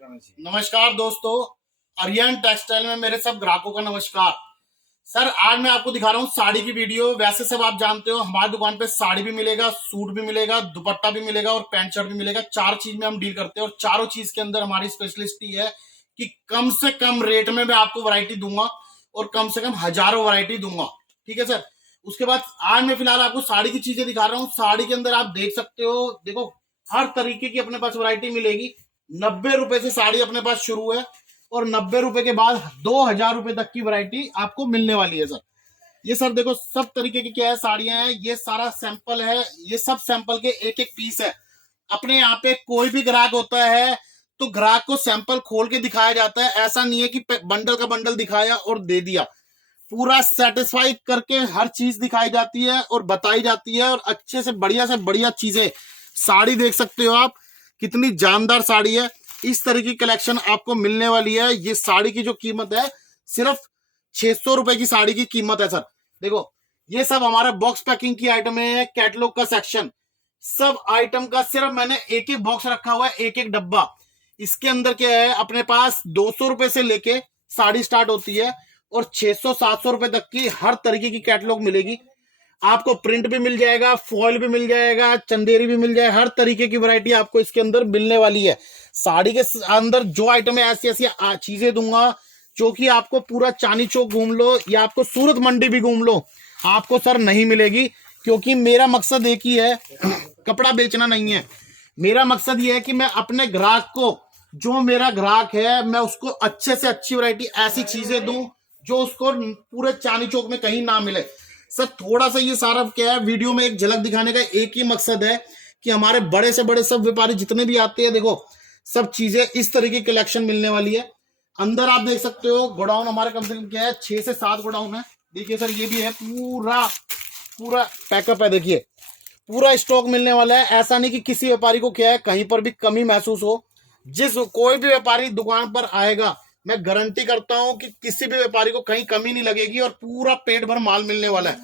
नमस्कार दोस्तों, आर्यन टेक्सटाइल में मेरे सब ग्राहकों का नमस्कार। सर आज मैं आपको दिखा रहा हूँ साड़ी की वीडियो। वैसे सब आप जानते हो हमारी दुकान पे साड़ी भी मिलेगा, सूट भी मिलेगा, दुपट्टा भी मिलेगा और पैंट शर्ट भी मिलेगा। चार चीज में हम डील करते हैं और चारों चीज के अंदर हमारी स्पेशलिस्ट है कि कम से कम रेट में मैं आपको वैरायटी दूंगा और कम से कम हजारों वैरायटी दूंगा। ठीक है सर। उसके बाद आज मैं फिलहाल आपको साड़ी की चीजें दिखा रहा हूँ। साड़ी के अंदर आप देख सकते हो, देखो हर तरीके की अपने पास वैरायटी मिलेगी। 90 रुपए से साड़ी अपने पास शुरू है और 90 रुपए के बाद 2000 रुपए तक की वैरायटी आपको मिलने वाली है सर। ये सर देखो सब तरीके की क्या है साड़ियां हैं, ये सारा सैंपल है, ये सब सैंपल के एक एक पीस है। अपने यहाँ पे कोई भी ग्राहक होता है तो ग्राहक को सैंपल खोल के दिखाया जाता है। ऐसा नहीं है कि बंडल का बंडल दिखाया और दे दिया, पूरा सेटिस्फाई करके हर चीज दिखाई जाती है और बताई जाती है और अच्छे से बढ़िया चीजें। साड़ी देख सकते हो आप, कितनी जानदार साड़ी है। इस तरह की कलेक्शन आपको मिलने वाली है। ये साड़ी की जो कीमत है सिर्फ 600 रुपए की साड़ी की कीमत है सर। देखो ये सब हमारा बॉक्स पैकिंग की आइटम है, कैटलॉग का सेक्शन, सब आइटम का सिर्फ मैंने एक एक बॉक्स रखा हुआ है, एक एक डब्बा। इसके अंदर क्या है, अपने पास 200 रुपए से लेके साड़ी स्टार्ट होती है और 600-700 रुपए तक की हर तरीके की कैटलॉग मिलेगी आपको। प्रिंट भी मिल जाएगा, फॉइल भी मिल जाएगा, चंदेरी भी मिल जाएगा, हर तरीके की वैरायटी आपको इसके अंदर मिलने वाली है। साड़ी के अंदर जो आइटम है ऐसी ऐसी चीजें दूंगा जो कि आपको पूरा चांदनी चौक घूम लो या आपको सूरत मंडी भी घूम लो, आपको सर नहीं मिलेगी। क्योंकि मेरा मकसद एक ही है, कपड़ा बेचना नहीं है। मेरा मकसद ये है कि मैं अपने ग्राहक को, जो मेरा ग्राहक है, मैं उसको अच्छे से अच्छी वैरायटी ऐसी चीजें दूं जो उसको पूरे चांदनी चौक में कहीं ना मिले। सर थोड़ा सा ये सारा क्या है, वीडियो में एक झलक दिखाने का एक ही मकसद है कि हमारे बड़े से बड़े सब व्यापारी जितने भी आते हैं, देखो सब चीजें इस तरह की कलेक्शन मिलने वाली है। अंदर आप देख सकते हो गोडाउन हमारे कम से कम क्या है 6 से 7 गोडाउन है। देखिए सर ये भी है, पूरा पूरा पैकअप है। देखिए पूरा स्टॉक मिलने वाला है। ऐसा नहीं कि किसी व्यापारी को क्या है कहीं पर भी कमी महसूस हो। जिस कोई भी व्यापारी दुकान पर आएगा, मैं गारंटी करता हूं कि किसी भी व्यापारी को कहीं कमी नहीं लगेगी और पूरा पेट भर माल मिलने वाला है।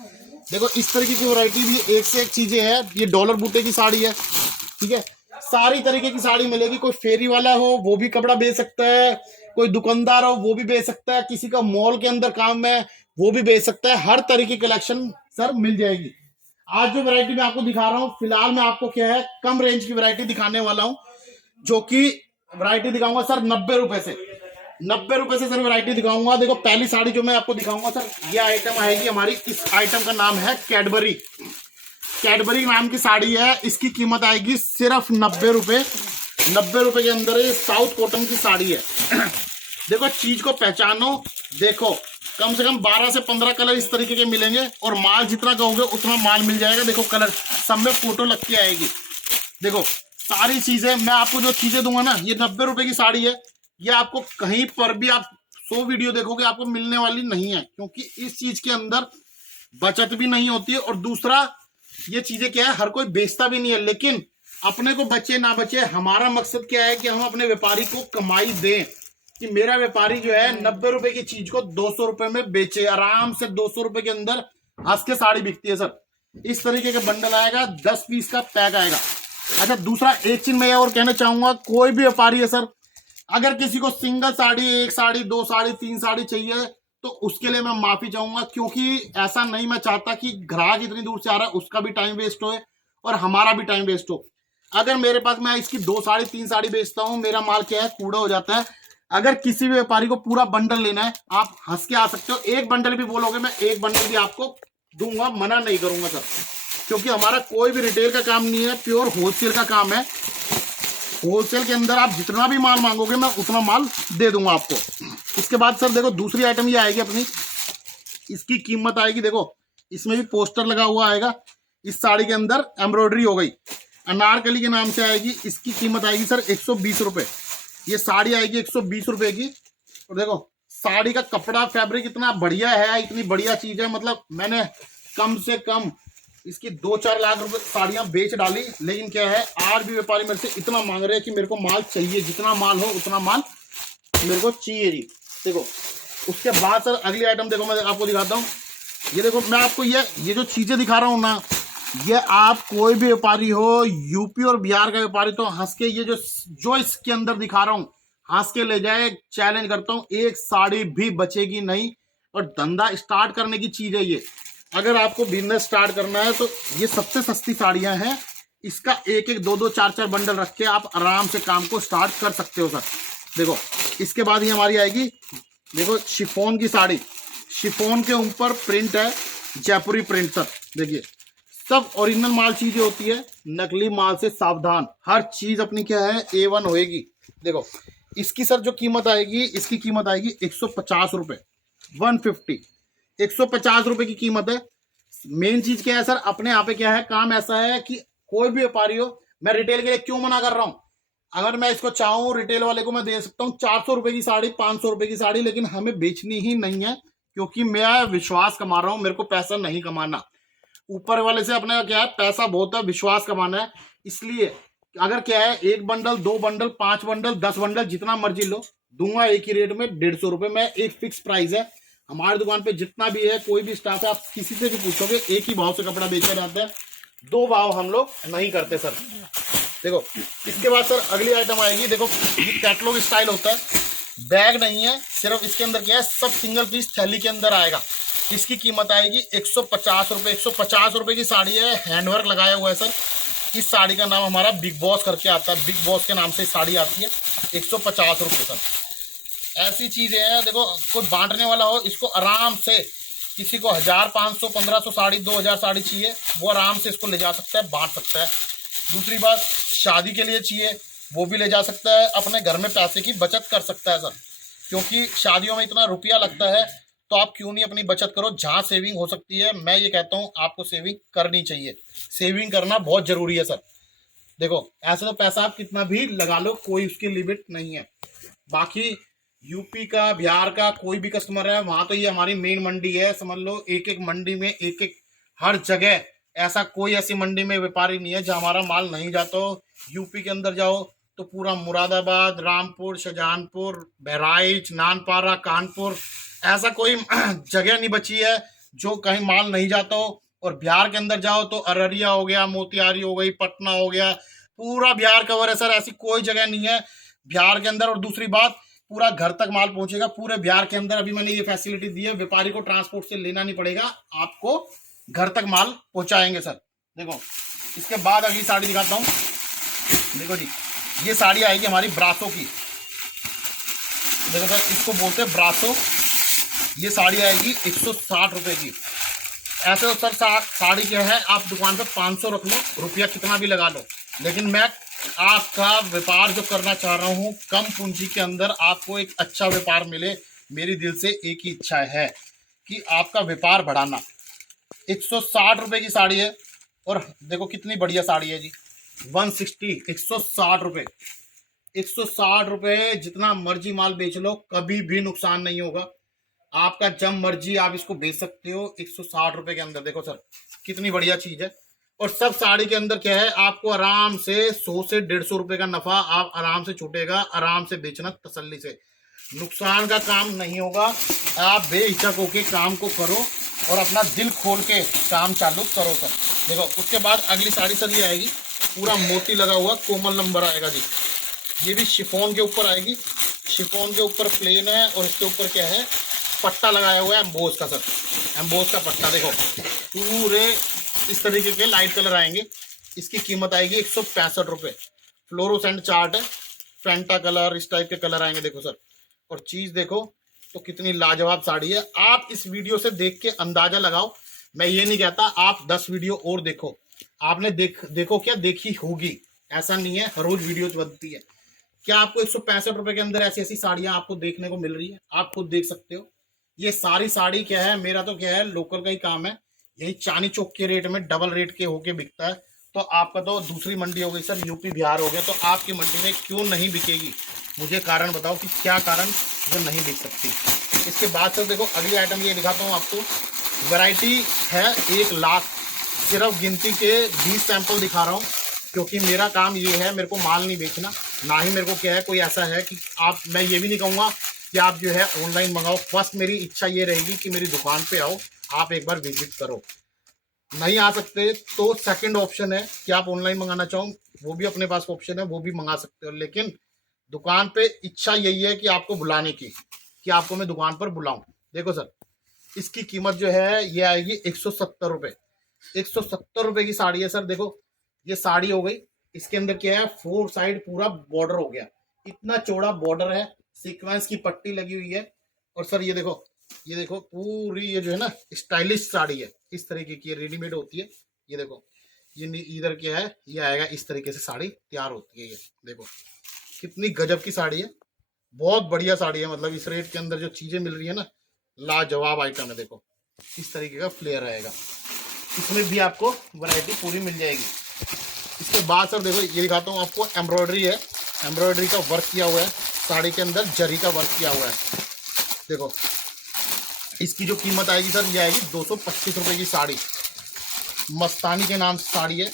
देखो इस तरीके की वैरायटी भी एक से एक चीजें है। ये डॉलर बूटे की साड़ी है, ठीक है, सारी तरीके की साड़ी मिलेगी। कोई फेरी वाला हो वो भी कपड़ा बेच सकता है, कोई दुकानदार हो वो भी बेच सकता है, किसी का मॉल के अंदर काम है वो भी बेच सकता है। हर तरह की कलेक्शन सर मिल जाएगी। आज जो वैरायटी मैं आपको दिखा रहा हूँ, फिलहाल मैं आपको क्या है कम रेंज की वैरायटी दिखाने वाला हूँ, जो कि वैरायटी दिखाऊंगा सर 90 रुपए से। 90 रुपए से सर वैरायटी दिखाऊंगा। देखो पहली साड़ी जो मैं आपको दिखाऊंगा सर, ये आइटम आएगी हमारी, इस आइटम का नाम है कैडबरी। कैडबरी नाम की साड़ी है, इसकी कीमत आएगी सिर्फ 90 रुपए। 90 रुपए के अंदर ये साउथ कॉटन की साड़ी है। देखो चीज को पहचानो, देखो कम से कम 12 से 15 कलर इस तरीके के मिलेंगे और माल जितना कहोगे उतना माल मिल जाएगा। देखो कलर सब में फोटो लग के आएगी। देखो सारी चीजें मैं आपको जो चीजें दूंगा ना, ये 90 रुपए की साड़ी है। ये आपको कहीं पर भी आप 100 वीडियो देखोगे आपको मिलने वाली नहीं है, क्योंकि इस चीज के अंदर बचत भी नहीं होती है। और दूसरा ये चीजें क्या है, हर कोई बेचता भी नहीं है, लेकिन अपने को बचे ना बचे, हमारा मकसद क्या है कि हम अपने व्यापारी को कमाई दें, कि मेरा व्यापारी जो है 90 रुपए की चीज को 200 रुपए में बेचे आराम से। 200 रुपए के अंदर हंस के साड़ी बिकती है सर। इस तरीके का बंडल आएगा, 10 पीस का पैक आएगा। अच्छा दूसरा एक चीज मैं और कहना चाहूंगा, कोई भी व्यापारी है सर, अगर किसी को सिंगल साड़ी, एक साड़ी, 2 साड़ी, 3 साड़ी चाहिए तो उसके लिए मैं माफी चाहूंगा, क्योंकि ऐसा नहीं मैं चाहता कि ग्राहक इतनी दूर से आ रहा है उसका भी टाइम वेस्ट हो और हमारा भी टाइम वेस्ट हो। अगर मेरे पास मैं इसकी 2 साड़ी 3 साड़ी बेचता हूं, मेरा माल क्या है कूड़ा हो जाता है। अगर किसी भी व्यापारी को पूरा बंडल लेना है, आप हंस के आ सकते हो। एक बंडल भी बोलोगे मैं एक बंडल भी आपको दूंगा, मना नहीं करूंगा सर, क्योंकि हमारा कोई भी रिटेल का काम नहीं है, प्योर होलसेल का काम है। होलसेल के अंदर आप जितना भी माल मांगोगे मैं उतना माल दे दूंगा आपको। इसके बाद सर देखो दूसरी आइटम ये आएगी अपनी, इसकी कीमत आएगी, देखो इसमें भी पोस्टर लगा हुआ आएगा। इस साड़ी के अंदर एम्ब्रॉयडरी हो गई, अनारकली के नाम से आएगी। इसकी कीमत आएगी सर 120 रुपए। ये साड़ी आएगी 120 रुपए की। और देखो साड़ी का कपड़ा फैब्रिक इतना बढ़िया है, इतनी बढ़िया चीज है, मतलब मैंने कम से कम इसकी 2-4 लाख रुपए साड़ियां बेच डाली, लेकिन क्या है आज भी व्यापारी मेरे से इतना मांग रहे हैं कि मेरे को माल चाहिए, जितना माल हो उतना माल मेरे को चाहिए जी। देखो उसके बाद सर अगली आइटम देखो मैं आपको दिखाता हूँ। ये देखो मैं आपको ये जो चीजें दिखा रहा हूँ ना, ये आप कोई भी व्यापारी हो, यूपी और बिहार का व्यापारी, तो हंस के ये जो इसके अंदर दिखा रहा हूँ हंस के ले जाए, चैलेंज करता हूं, एक साड़ी भी बचेगी नहीं। और धंधा स्टार्ट करने की चीज है ये। अगर आपको बिजनेस स्टार्ट करना है तो ये सबसे सस्ती साड़ियां हैं। इसका एक एक दो दो चार चार बंडल रख के आप आराम से काम को स्टार्ट कर सकते हो सर। देखो इसके बाद ही हमारी आएगी, देखो शिफॉन की साड़ी। शिफॉन के ऊपर प्रिंट है जयपुरी प्रिंट सर। देखिए सब ओरिजिनल माल चीजें होती है, नकली माल से सावधान। हर चीज अपनी क्या है A1 होएगी। देखो इसकी सर जो कीमत आएगी, इसकी कीमत आएगी 150 रुपए, 150, 150 रुपए की कीमत है। मेन चीज क्या है सर, अपने यहाँ पे क्या है, काम ऐसा है कि कोई भी व्यापारी हो, मैं रिटेल के लिए क्यों मना कर रहा हूं। अगर मैं इसको चाहूं रिटेल वाले को मैं दे सकता हूं 400 रुपए की साड़ी, 500 रुपए की साड़ी, लेकिन हमें बेचनी ही नहीं है, क्योंकि मैं विश्वास कमा रहा हूं, मेरे को पैसा नहीं कमाना। ऊपर वाले से अपने क्या है, पैसा बहुत है, विश्वास कमाना है। इसलिए अगर क्या है, एक बंडल, 2 बंडल, 5 बंडल, 10 बंडल, जितना मर्जी लो, दूंगा एक ही रेट में 150 रुपए में। एक फिक्स प्राइस है हमारी दुकान पे। जितना भी है, कोई भी स्टाफ है, आप किसी से भी पूछोगे, एक ही भाव से कपड़ा बेचा जाता है, 2 भाव हम लोग नहीं करते सर। देखो इसके बाद सर अगली आइटम आएगी। देखो ये कैटलॉग स्टाइल होता है, बैग नहीं है, सिर्फ इसके अंदर क्या है, सब सिंगल पीस थैली के अंदर आएगा। इसकी कीमत आएगी 150 रुपए। 150 रुपए की साड़ी है, हैंडवर्क लगाया हुआ है सर। इस साड़ी का नाम हमारा बिग बॉस करके आता है, बिग बॉस के नाम से साड़ी आती है। 150 रुपए सर। ऐसी चीजें हैं, देखो कोई बांटने वाला हो, इसको आराम से, किसी को 1000, 500, 1500 साड़ी, 2000 साड़ी चाहिए, वो आराम से इसको ले जा सकता है, बांट सकता है। दूसरी बात, शादी के लिए चाहिए वो भी ले जा सकता है, अपने घर में पैसे की बचत कर सकता है सर। क्योंकि शादियों में इतना रुपया लगता है, तो आप क्यों नहीं अपनी बचत करो, जहां सेविंग हो सकती है। मैं ये कहता हूं आपको सेविंग करनी चाहिए, सेविंग करना बहुत जरूरी है सर। देखो ऐसे तो पैसा आप कितना भी लगा लो, कोई उसकी लिमिट नहीं है। बाकी यूपी का, बिहार का कोई भी कस्टमर है, वहां तो ये हमारी मेन मंडी है, समझ लो। एक एक मंडी में, एक एक, हर जगह ऐसा कोई ऐसी मंडी में व्यापारी नहीं है जहां हमारा माल नहीं जाता हो। यूपी के अंदर जाओ तो पूरा मुरादाबाद, रामपुर, शाहजहांपुर, बहराइच, नानपारा, कानपुर, ऐसा कोई जगह नहीं बची है जो कहीं माल नहीं जाता हो। और बिहार के अंदर जाओ तो अररिया हो गया, मोतिहारी हो गई, पटना हो गया, पूरा बिहार कवर है सर। ऐसी कोई जगह नहीं है बिहार के अंदर। और दूसरी बात, पूरा घर तक माल पहुंचेगा पूरे बिहार के अंदर। अभी मैंने ये फैसिलिटी दी है, व्यापारी को ट्रांसपोर्ट से लेना नहीं पड़ेगा, आपको घर तक माल पहुंचाएंगे सर। देखो इसके बाद अगली साड़ी दिखाता हूं। देखो जी, ये साड़ी आएगी हमारी ब्रासो की। देखो सर, इसको बोलते हैं ब्रासो। ये साड़ी आएगी 160 रुपए की। ऐसे तो सर साड़ी क्या है, आप दुकान पे 500 रख लो, रुपया कितना भी लगा लो, लेकिन मैं आपका व्यापार जो करना चाह रहा हूँ, कम पूंजी के अंदर आपको एक अच्छा व्यापार मिले, मेरी दिल से एक ही इच्छा है कि आपका व्यापार बढ़ाना। 160 रुपए की साड़ी है, और देखो कितनी बढ़िया साड़ी है जी, 160, 160 रुपए। 160 रुपए, जितना मर्जी माल बेच लो, कभी भी नुकसान नहीं होगा आपका। जब मर्जी आप इसको बेच सकते हो 160 रुपए के अंदर। देखो सर कितनी बढ़िया चीज है। और सब साड़ी के अंदर क्या है, आपको आराम से 100 से 150 रुपए का नफा आप आराम से छूटेगा। आराम से बेचना तसल्ली से, नुकसान का काम नहीं होगा। आप बेहिचक होके काम को करो और अपना दिल खोल के काम चालू करो सर। देखो उसके बाद अगली साड़ी सर ये आएगी, पूरा मोती लगा हुआ कोमल नंबर आएगा जी। ये भी शिफॉन के ऊपर आएगी। शिफॉन के ऊपर प्लेन है, और इसके ऊपर क्या है, पट्टा लगाया हुआ है एम्बोस का सर, एम्बोस का पट्टा। देखो पूरे इस तरीके के लाइट कलर आएंगे। इसकी कीमत आएगी 165 रुपए। फ्लोरोसेंट चार्ट है, फेंटा कलर, इस टाइप के कलर आएंगे। देखो सर, और चीज देखो तो कितनी लाजवाब साड़ी है। आप इस वीडियो से देख के अंदाजा लगाओ। मैं ये नहीं कहता आप 10 वीडियो और देखो, आपने देखो क्या देखी होगी, ऐसा नहीं है, हर रोज वीडियो बनती है। क्या आपको 165 रुपए के अंदर ऐसी ऐसी साड़ियां आपको देखने को मिल रही है, आप खुद देख सकते हो। ये सारी साड़ी क्या है, मेरा तो क्या है, लोकल का ही काम है, यही चांदनी चौक के रेट में डबल रेट के होके बिकता है। तो आपका तो दूसरी मंडी हो गई सर, यूपी बिहार हो गया, तो आपकी मंडी में क्यों नहीं बिकेगी, मुझे कारण बताओ कि क्या कारण जो नहीं बिक सकती। इसके बाद से देखो अगली आइटम ये दिखाता हूँ आपको। वैरायटी है 1 लाख, सिर्फ गिनती के 20 सैंपल दिखा रहा हूँ, क्योंकि मेरा काम ये है, मेरे को माल नहीं बेचना, ना ही मेरे को क्या है कोई ऐसा है कि आप, मैं ये भी नहीं कहूँगा कि आप जो है ऑनलाइन मंगाओ। फर्स्ट मेरी इच्छा ये रहेगी कि मेरी दुकान पे आओ, आप एक बार विजिट करो। नहीं आ सकते तो सेकंड ऑप्शन है कि आप ऑनलाइन मंगाना चाहो, वो भी अपने पास ऑप्शन है, वो भी मंगा सकते हो। लेकिन दुकान पे इच्छा यही है कि आपको बुलाने की, कि आपको मैं दुकान पर बुलाऊं। देखो सर, इसकी कीमत जो है ये आएगी 170 रुपये। 170 रुपये की साड़ी है सर। देखो ये साड़ी हो गई, इसके अंदर क्या है, 4 साइड पूरा बॉर्डर हो गया, इतना चौड़ा बॉर्डर है, सीक्वेंस की पट्टी लगी हुई है। और सर ये देखो, ये देखो पूरी ये जो है ना स्टाइलिश साड़ी है, इस तरीके की रेडीमेड होती है। ये देखो ये इधर क्या है, ये आएगा इस तरीके से साड़ी तैयार होती है। ये देखो कितनी गजब की साड़ी है, बहुत बढ़िया साड़ी है। मतलब इस रेट के अंदर जो चीजें मिल रही है ना, लाजवाब आइटम है। देखो इस तरीके का फ्लेयर रहेगा, इसमें भी आपको वैरायटी पूरी मिल जाएगी। इसके बाद सर देखो ये दिखाता हूँ आपको, एम्ब्रॉयडरी है, एम्ब्रॉयडरी का वर्क किया हुआ है साड़ी के अंदर, जरी का वर्क किया हुआ है। देखो इसकी जो कीमत आएगी सर, ये आएगी 225 रुपये की साड़ी, मस्तानी के नाम से साड़ी है।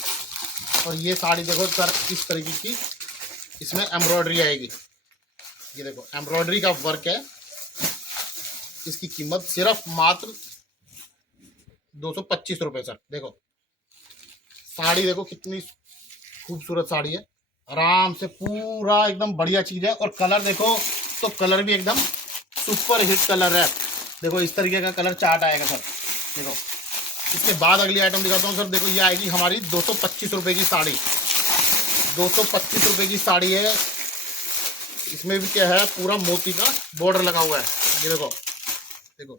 और ये साड़ी देखो सर इस तरीके की, इसमें एम्ब्रॉयडरी आएगी। ये देखो एम्ब्रॉयडरी का वर्क है, इसकी कीमत सिर्फ मात्र 225 रुपये सर। देखो साड़ी देखो कितनी खूबसूरत साड़ी है, आराम से पूरा एकदम बढ़िया चीज है। और कलर देखो तो कलर भी एकदम सुपर हिट कलर है। देखो इस तरीके का कलर चार्ट आएगा सर। देखो इसके बाद अगली आइटम दिखाता हूँ सर। देखो ये आएगी हमारी 225 रुपये की साड़ी, 225 रुपये की साड़ी है। इसमें भी क्या है, पूरा मोती का बॉर्डर लगा हुआ है। ये देखो, देखो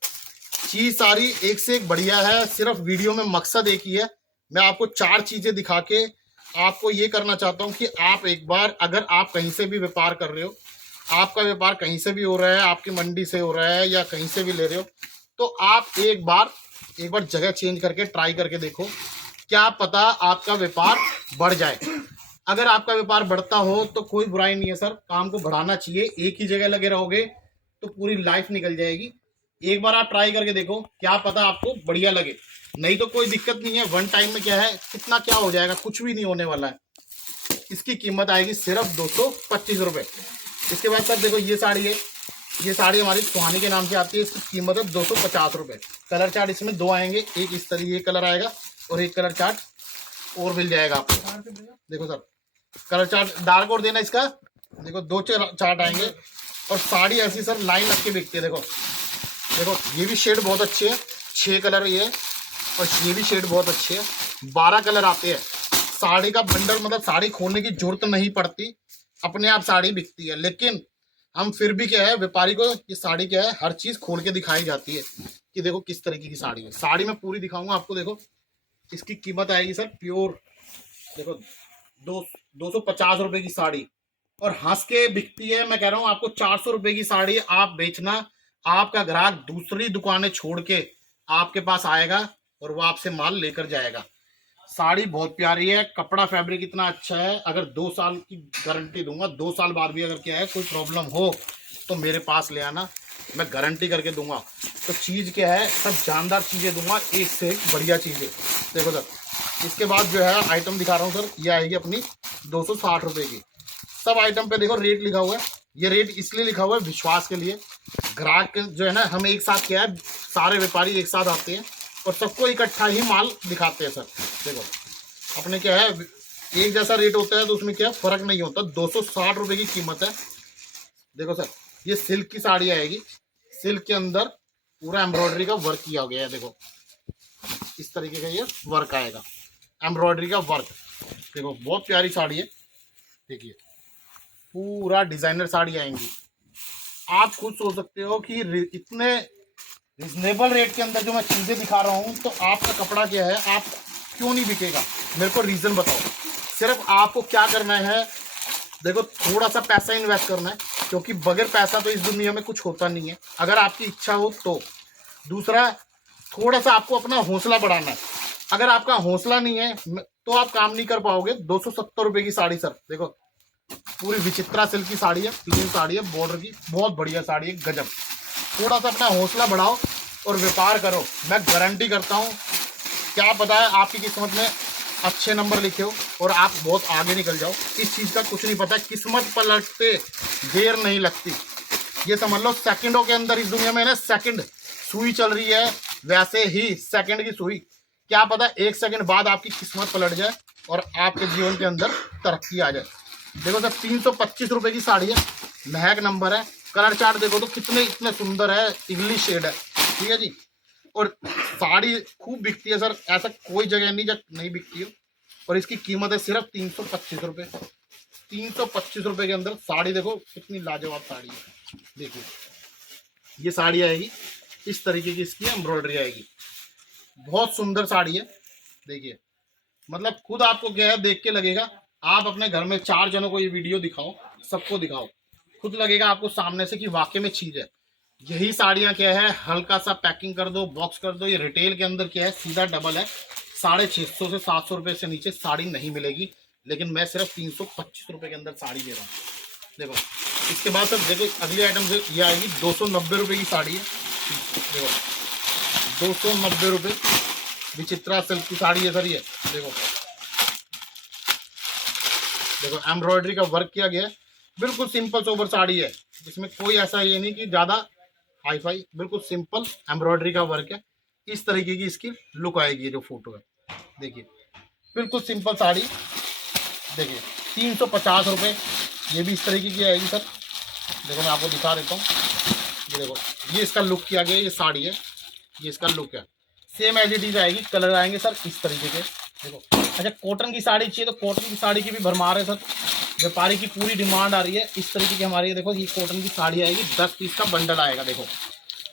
चीज सारी एक से एक बढ़िया है। सिर्फ वीडियो में मकसद एक ही है, मैं आपको 4 चीजें दिखा के आपको ये करना चाहता हूँ कि आप एक बार, अगर आप कहीं से भी व्यापार कर रहे हो, आपका व्यापार कहीं से भी हो रहा है, आपकी मंडी से हो रहा है या कहीं से भी ले रहे हो, तो आप एक बार जगह चेंज करके ट्राई करके देखो, क्या पता आपका व्यापार बढ़ जाए। अगर आपका व्यापार बढ़ता हो तो कोई बुराई नहीं है सर, काम को बढ़ाना चाहिए। एक ही जगह लगे रहोगे तो पूरी लाइफ निकल जाएगी। एक बार आप ट्राई करके देखो, क्या पता आपको बढ़िया लगे, नहीं तो कोई दिक्कत नहीं है। वन टाइम में क्या है, कितना क्या हो जाएगा, कुछ भी नहीं होने वाला है। इसकी कीमत आएगी सिर्फ 225 रुपये। इसके बाद सर देखो ये साड़ी है, ये साड़ी हमारी सुहानी के नाम से आती है, इसकी कीमत है 250 रुपये। कलर चार्ट इसमें 2 आएंगे, एक इस तरीके कलर आएगा और एक कलर चार्ट और मिल जाएगा आपको। देखो सर कलर चार्ट डार्क और देना इसका, देखो 2 चार्ट आएंगे। और साड़ी ऐसी सर लाइन रख के बिकती है। देखो देखो ये भी शेड बहुत अच्छे है, 6 कलर ये, और ये भी शेड बहुत अच्छे है, 12 कलर आते हैं। साड़ी का बंडल, मतलब साड़ी खोलने की जरूरत नहीं पड़ती, अपने आप साड़ी बिकती है। लेकिन हम फिर भी क्या है, व्यापारी को ये साड़ी क्या है, हर चीज खोल के दिखाई जाती है कि देखो किस तरीके की साड़ी है। साड़ी में पूरी दिखाऊंगा आपको। देखो इसकी कीमत आएगी सर प्योर, देखो 250 रुपए की साड़ी, और हंस के बिकती है। मैं कह रहा हूँ आपको 400 रुपए की साड़ी आप बेचना, आपका ग्राहक दूसरी दुकानें छोड़ के आपके पास आएगा और वो आपसे माल लेकर जाएगा। साड़ी बहुत प्यारी है, कपड़ा फैब्रिक इतना अच्छा है। अगर 2 साल की गारंटी दूंगा, 2 साल बाद भी अगर क्या है कोई प्रॉब्लम हो तो मेरे पास ले आना, मैं गारंटी करके दूंगा। तो चीज़ क्या है, सब जानदार चीज़ें दूंगा, एक से एक बढ़िया चीज़ें। देखो सर इसके बाद जो है आइटम दिखा रहा हूँ सर, ये आएगी अपनी 260 रुपये की। सब आइटम पे देखो रेट लिखा हुआ है। ये रेट इसलिए लिखा हुआ है विश्वास के लिए। ग्राहक जो है ना, हम एक साथ क्या है, सारे व्यापारी एक साथ आते हैं और सबको इकट्ठा ही माल दिखाते हैं सर। देखो अपने क्या है, एक जैसा रेट होता है तो उसमें क्या फर्क नहीं होता। 260 रुपये की कीमत है। देखो सर ये सिल्क की साड़ी आएगी, सिल्क के अंदर पूरा एम्ब्रॉयडरी का वर्क किया गया है। देखो इस तरीके का ये वर्क आएगा, एम्ब्रॉयडरी का वर्क। देखो बहुत प्यारी साड़ी है, देखिए पूरा डिजाइनर साड़ी आएंगी। आप खुद सोच सकते हो कि इतने रिजनेबल रेट के अंदर जो मैं चीज़ें दिखा रहा हूँ, तो आपका कपड़ा क्या है, आप क्यों नहीं बिकेगा, मेरे को रीज़न बताओ। सिर्फ आपको क्या करना है, देखो थोड़ा सा पैसा इन्वेस्ट करना है, क्योंकि बगैर पैसा तो इस दुनिया में कुछ होता नहीं है, अगर आपकी इच्छा हो तो। दूसरा, थोड़ा सा आपको अपना हौसला बढ़ाना है। अगर आपका हौसला नहीं है तो आप काम नहीं कर पाओगे। 270 रुपये की साड़ी सर, देखो पूरी विचित्रा सिल्क की साड़ी है, प्लेन साड़ी है, बॉर्डर की, बहुत बढ़िया साड़ी है, गजब। थोड़ा सा अपना हौसला बढ़ाओ और व्यापार करो, मैं गारंटी करता हूँ, क्या पता है आपकी किस्मत में अच्छे नंबर लिखे हो और आप बहुत आगे निकल जाओ। इस चीज़ का कुछ नहीं पता, किस्मत पलटते देर नहीं लगती। ये समझ लो सेकंडों के अंदर इस दुनिया में ना सेकंड सुई चल रही है, वैसे ही सेकंड की सुई, क्या पता 1 सेकंड बाद आपकी किस्मत पलट जाए और आपके जीवन के अंदर तरक्की आ जाए। देखो सर 325 रुपए की साड़ी है, महक नंबर है। कलर चार्ट देखो तो इतने सुंदर है, इंग्लिश शेड है, ठीक है जी। और साड़ी खूब बिकती है सर, ऐसा कोई जगह नहीं जब नहीं बिकती हो। और इसकी कीमत है सिर्फ 325 रुपये। 325 रुपये के अंदर साड़ी देखो कितनी लाजवाब साड़ी है। देखिए ये साड़ी आएगी इस तरीके की, इसकी एम्ब्रॉयडरी आएगी, बहुत सुंदर साड़ी है। देखिए मतलब खुद आपको क्या है देख के लगेगा, आप अपने घर में 4 जनों को ये वीडियो दिखाओ, सबको दिखाओ, खुद लगेगा आपको सामने से कि वाकई में चीज है। यही साड़ियाँ क्या है, हल्का सा पैकिंग कर दो, बॉक्स कर दो। ये रिटेल के अंदर क्या है, सीधा डबल है। 650 से 700 रुपये से नीचे साड़ी नहीं मिलेगी, लेकिन मैं सिर्फ 325 रुपये के अंदर साड़ी दे रहा हूँ। देखो इसके बाद सर देखो अगली आइटम से ये आएगी 290 रुपये की साड़ी है। देखो 290 रुपये, विचित्रा सिल्क की साड़ी है सर ये। देखो देखो एम्ब्रॉयडरी का वर्क किया गया है, बिल्कुल सिंपल सोबर साड़ी है, इसमें कोई ऐसा ये नहीं कि ज़्यादा हाई फाई, बिल्कुल सिंपल एम्ब्रॉयडरी का वर्क है। इस तरीके की इसकी लुक आएगी, जो फोटो है देखिए बिल्कुल सिंपल साड़ी। देखिए 350 रुपये, ये भी इस तरीके की आएगी सर। देखो मैं आपको दिखा देता हूँ, ये देखो ये इसका लुक किया गया, ये साड़ी है, ये इसका लुक है, सेम एज इट इज आएगी। कलर आएंगे सर इस तरीके के। देखो अच्छा कॉटन की साड़ी चाहिए तो कॉटन की साड़ी की भी भरमार है सर, व्यापारी की पूरी डिमांड आ रही है। इस तरीके की हमारी देखो ये कॉटन की साड़ी आएगी, 10 पीस का बंडल आएगा। देखो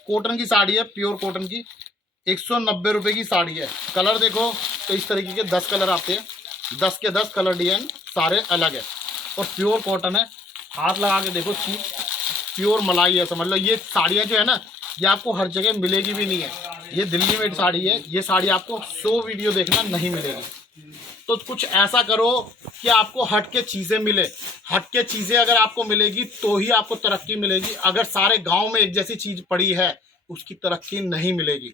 कॉटन की साड़ी है, प्योर कॉटन की, 190 रुपये की साड़ी है। कलर देखो तो इस तरीके के 10 कलर आते हैं, 10 के 10 कलर डिजाइन सारे अलग है, और प्योर कॉटन है। हाथ लगा के देखो चीज प्योर मलाई है, समझ लो। ये साड़ियाँ जो है ना, ये आपको हर जगह मिलेगी भी नहीं है, ये दिल्ली मेड साड़ी है। ये साड़ी आपको 100 वीडियो देखना नहीं मिलेगी। तो कुछ ऐसा करो कि आपको हट के चीज़ें मिले। हट के चीज़ें अगर आपको मिलेगी तो ही आपको तरक्की मिलेगी। अगर सारे गांव में एक जैसी चीज़ पड़ी है, उसकी तरक्की नहीं मिलेगी।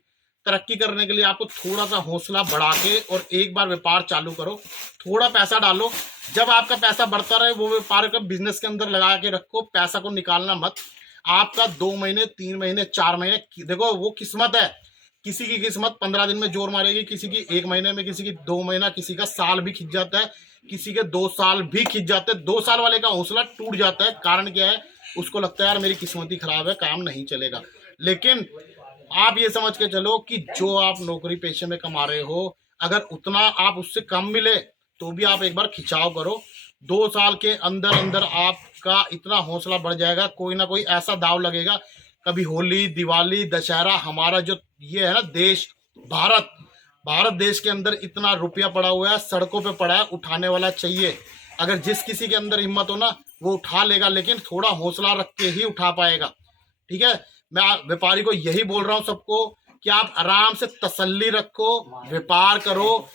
तरक्की करने के लिए आपको थोड़ा सा हौसला बढ़ा के और एक बार व्यापार चालू करो, थोड़ा पैसा डालो। जब आपका पैसा बढ़ता रहे वो व्यापार का बिजनेस के अंदर लगा के रखो, पैसा को निकालना मत। आपका 2 महीने 3 महीने 4 महीने देखो वो किस्मत है। किसी की किस्मत 15 दिन में जोर मारेगी, किसी की 1 महीने में, किसी की 2 महीना, किसी का साल भी खिंच जाता है, किसी के 2 साल भी खिंच जाते हैं। 2 साल वाले का हौसला टूट जाता है। कारण क्या है, उसको लगता है यार मेरी किस्मत ही खराब है, काम नहीं चलेगा। लेकिन आप ये समझ के चलो कि जो आप नौकरी पेशे में कमा रहे हो, अगर उतना आप उससे कम मिले तो भी आप एक बार खिंचाव करो। 2 साल के अंदर अंदर आपका इतना हौसला बढ़ जाएगा, कोई ना कोई ऐसा दाव लगेगा। कभी होली, दिवाली, दशहरा, हमारा जो ये है ना देश, भारत देश के अंदर इतना रुपया पड़ा हुआ है, सड़कों पे पड़ा है, उठाने वाला चाहिए। अगर जिस किसी के अंदर हिम्मत हो ना, वो उठा लेगा, लेकिन थोड़ा हौसला रख के ही उठा पाएगा। ठीक है, मैं व्यापारी को यही बोल रहा हूँ सबको कि आप आराम से तसल्ली रखो, व्यापार करो।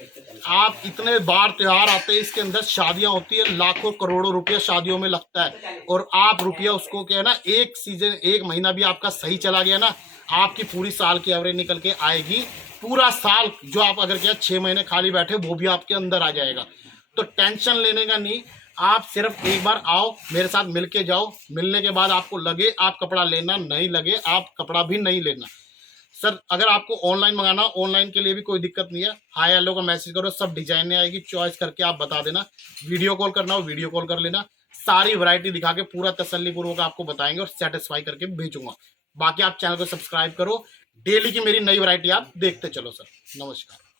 आप इतने बार त्योहार आते हैं, इसके अंदर शादियां होती है, लाखों करोड़ों रुपया शादियों में लगता है, और आप रुपया उसको क्या है ना, एक सीजन 1 महीना भी आपका सही चला गया ना, आपकी पूरी साल की एवरेज निकल के आएगी। पूरा साल जो आप अगर क्या 6 महीने खाली बैठे, वो भी आपके अंदर आ जाएगा। तो टेंशन लेने का नहीं, आप सिर्फ एक बार आओ, मेरे साथ मिलके जाओ। मिलने के बाद आपको लगे आप कपड़ा लेना, नहीं लगे आप कपड़ा भी नहीं लेना। सर अगर आपको ऑनलाइन मंगाना, ऑनलाइन के लिए भी कोई दिक्कत नहीं है, हाय हेलो का मैसेज करो, सब डिजाइने आएगी, चॉइस करके आप बता देना। वीडियो कॉल करना हो वीडियो कॉल कर लेना, सारी वैरायटी दिखा के पूरा तसल्ली पूर्वक आपको बताएंगे और सेटिस्फाई करके भेजूंगा। बाकी आप चैनल को सब्सक्राइब करो, डेली की मेरी नई वैरायटी आप देखते चलो। सर नमस्कार।